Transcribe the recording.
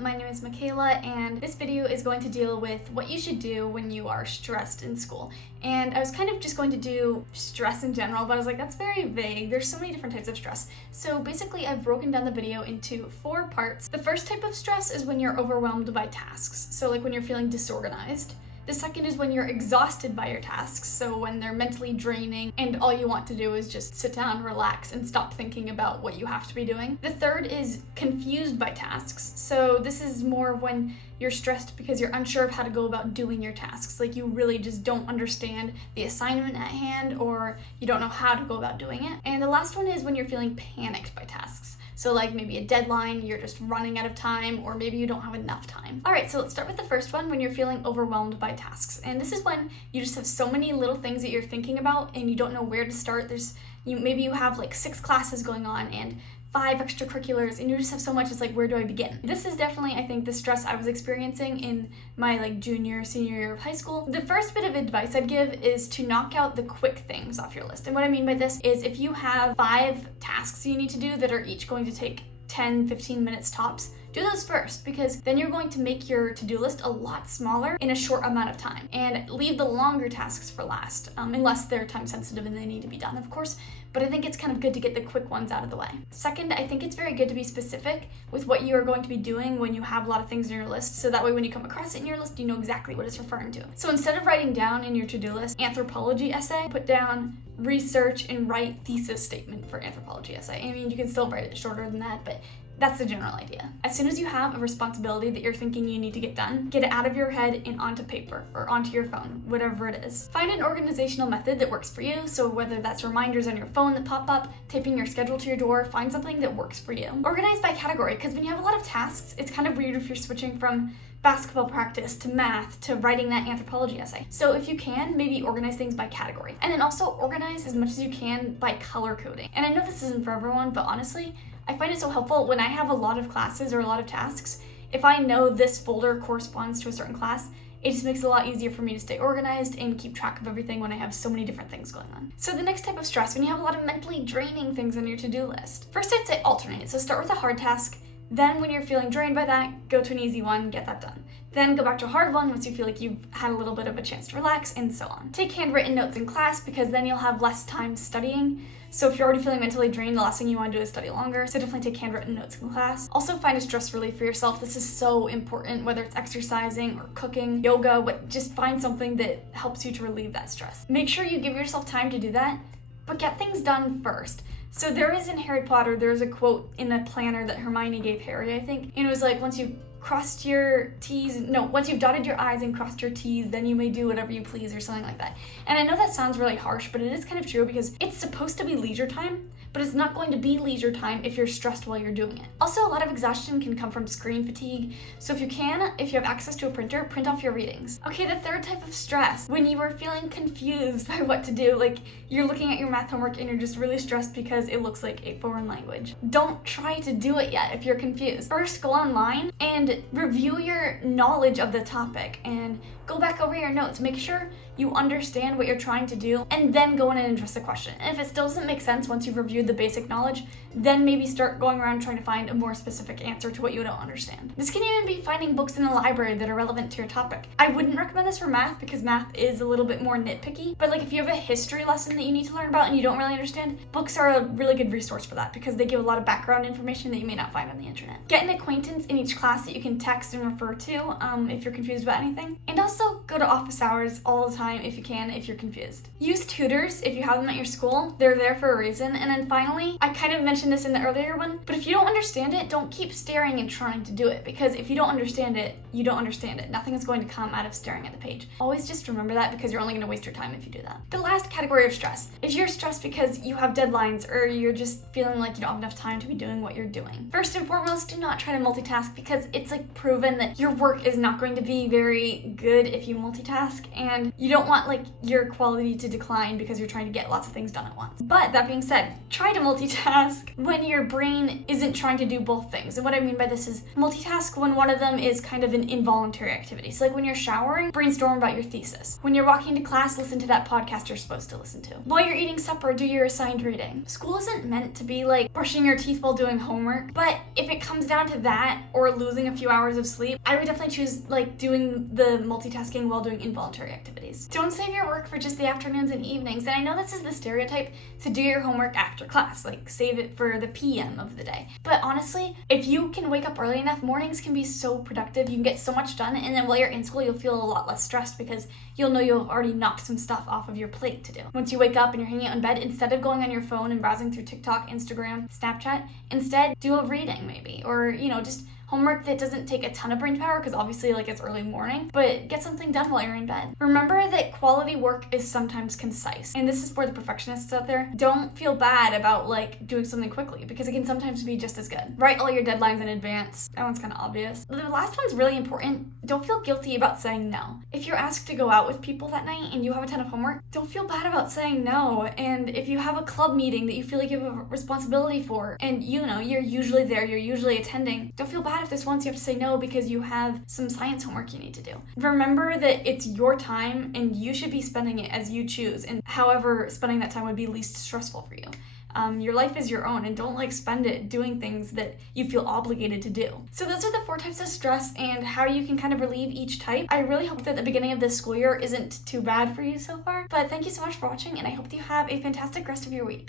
my name is Makayla, and this video is going to deal with what you should do when you are stressed in school. And I was kind of just going to do stress in general, but I was like, that's very vague. There's so many different types of stress. So basically, I've broken down the video into 4 parts. The first type of stress is when you're overwhelmed by tasks. So like when you're feeling disorganized. The second is when you're exhausted by your tasks, so when they're mentally draining and all you want to do is just sit down, relax, and stop thinking about what you have to be doing. The third is confused by tasks, so this is more when you're stressed because you're unsure of how to go about doing your tasks, like you really just don't understand the assignment at hand or you don't know how to go about doing it. And the last one is when you're feeling panicked by tasks. So like maybe a deadline, you're just running out of time, or maybe you don't have enough time. All right, so let's start with the first one, when you're feeling overwhelmed by tasks. And this is when you just have so many little things that you're thinking about and you don't know where to start. Maybe you have like 6 classes going on and 5 extracurriculars and you just have so much, it's like, where do I begin? This is definitely, I think, the stress I was experiencing in my junior, senior year of high school. The first bit of advice I'd give is to knock out the quick things off your list. And what I mean by this is if you have 5 tasks you need to do that are each going to take 10-15 minutes tops, do those first, because then you're going to make your to-do list a lot smaller in a short amount of time, and leave the longer tasks for last, unless they're time sensitive and they need to be done, of course. But I think it's kind of good to get the quick ones out of the way. Second, I think it's very good to be specific with what you are going to be doing when you have a lot of things in your list, so that way when you come across it in your list, you know exactly what it's referring to. So instead of writing down in your to-do list anthropology essay, put down research and write thesis statement for anthropology essay. I mean, you can still write it shorter than that, but that's the general idea. As soon as you have a responsibility that you're thinking you need to get done, get it out of your head and onto paper or onto your phone, whatever it is. Find an organizational method that works for you. So whether that's reminders on your phone that pop up, taping your schedule to your door, find something that works for you. Organize by category, because when you have a lot of tasks, it's kind of weird if you're switching from basketball practice to math to writing that anthropology essay. So if you can, maybe organize things by category. And then also organize as much as you can by color coding. And I know this isn't for everyone, but honestly, I find it so helpful when I have a lot of classes or a lot of tasks. If I know this folder corresponds to a certain class, it just makes it a lot easier for me to stay organized and keep track of everything when I have so many different things going on. So the next type of stress, when you have a lot of mentally draining things on your to-do list. First, I'd say alternate. So start with a hard task. Then when you're feeling drained by that, go to an easy one, get that done. Then go back to a hard one once you feel like you've had a little bit of a chance to relax, and so on. Take handwritten notes in class, because then you'll have less time studying. So if you're already feeling mentally drained, the last thing you want to do is study longer. So definitely take handwritten notes in class. Also find a stress relief for yourself. This is so important, whether it's exercising or cooking, yoga, just find something that helps you to relieve that stress. Make sure you give yourself time to do that, but get things done first. So there is in Harry Potter, there's a quote in a planner that Hermione gave Harry, I think. And it was like, once you've dotted your I's and crossed your T's, then you may do whatever you please, or something like that. And I know that sounds really harsh, but it is kind of true, because it's supposed to be leisure time, but it's not going to be leisure time if you're stressed while you're doing it. Also, a lot of exhaustion can come from screen fatigue. So if you have access to a printer, print off your readings. Okay, the third type of stress, when you are feeling confused by what to do, like you're looking at your math homework and you're just really stressed because it looks like a foreign language. Don't try to do it yet if you're confused. First, go online and review your knowledge of the topic and go back over your notes. Make sure you understand what you're trying to do, and then go in and address the question. And if it still doesn't make sense once you've reviewed the basic knowledge, then maybe start going around trying to find a more specific answer to what you don't understand. This can even be finding books in the library that are relevant to your topic. I wouldn't recommend this for math, because math is a little bit more nitpicky, but like if you have a history lesson that you need to learn about and you don't really understand, books are a really good resource for that, because they give a lot of background information that you may not find on the internet. Get an acquaintance in each class that you can text and refer to if you're confused about anything. And also go to office hours all the time if you can, if you're confused. Use tutors if you have them at your school. They're there for a reason. And then finally, I kind of mentioned this in the earlier one, but if you don't understand it, don't keep staring and trying to do it, because if you don't understand it, you don't understand it. Nothing is going to come out of staring at the page. Always just remember that, because you're only going to waste your time if you do that. The last category of stress is you're stressed because you have deadlines, or you're just feeling like you don't have enough time to be doing what you're doing. First and foremost, do not try to multitask, because it's like proven that your work is not going to be very good if you multitask, and you don't want like your quality to decline because you're trying to get lots of things done at once. But that being said, try to multitask. when your brain isn't trying to do both things. And what I mean by this is multitask when one of them is kind of an involuntary activity. So like when you're showering, brainstorm about your thesis. When you're walking to class, listen to that podcast you're supposed to listen to. While you're eating supper, do your assigned reading. School isn't meant to be like brushing your teeth while doing homework, but if it comes down to that or losing a few hours of sleep, I would definitely choose like doing the multitasking while doing involuntary activities. Don't save your work for just the afternoons and evenings. And I know this is the stereotype to do your homework after class, like save it for the PM of the day. But honestly, if you can wake up early enough, mornings can be so productive. You can get so much done, and then while you're in school, you'll feel a lot less stressed because you'll know you'll have already knocked some stuff off of your plate to do. Once you wake up and you're hanging out in bed, instead of going on your phone and browsing through TikTok, Instagram, Snapchat, instead do a reading maybe, or just homework that doesn't take a ton of brain power because obviously like it's early morning, but get something done while you're in bed. Remember that quality work is sometimes concise, and this is for the perfectionists out there. Don't feel bad about like doing something quickly because it can sometimes be just as good. Write all your deadlines in advance. That one's kind of obvious. The last one's really important. Don't feel guilty about saying no. If you're asked to go out with people that night and you have a ton of homework, don't feel bad about saying no. And if you have a club meeting that you feel like you have a responsibility for and you're usually there, you're usually attending, don't feel bad if this once you have to say no because you have some science homework you need to do. Remember that it's your time and you should be spending it as you choose, and however spending that time would be least stressful for you. Your life is your own, and don't spend it doing things that you feel obligated to do. So those are the 4 types of stress and how you can kind of relieve each type. I really hope that the beginning of this school year isn't too bad for you so far, but thank you so much for watching, and I hope that you have a fantastic rest of your week.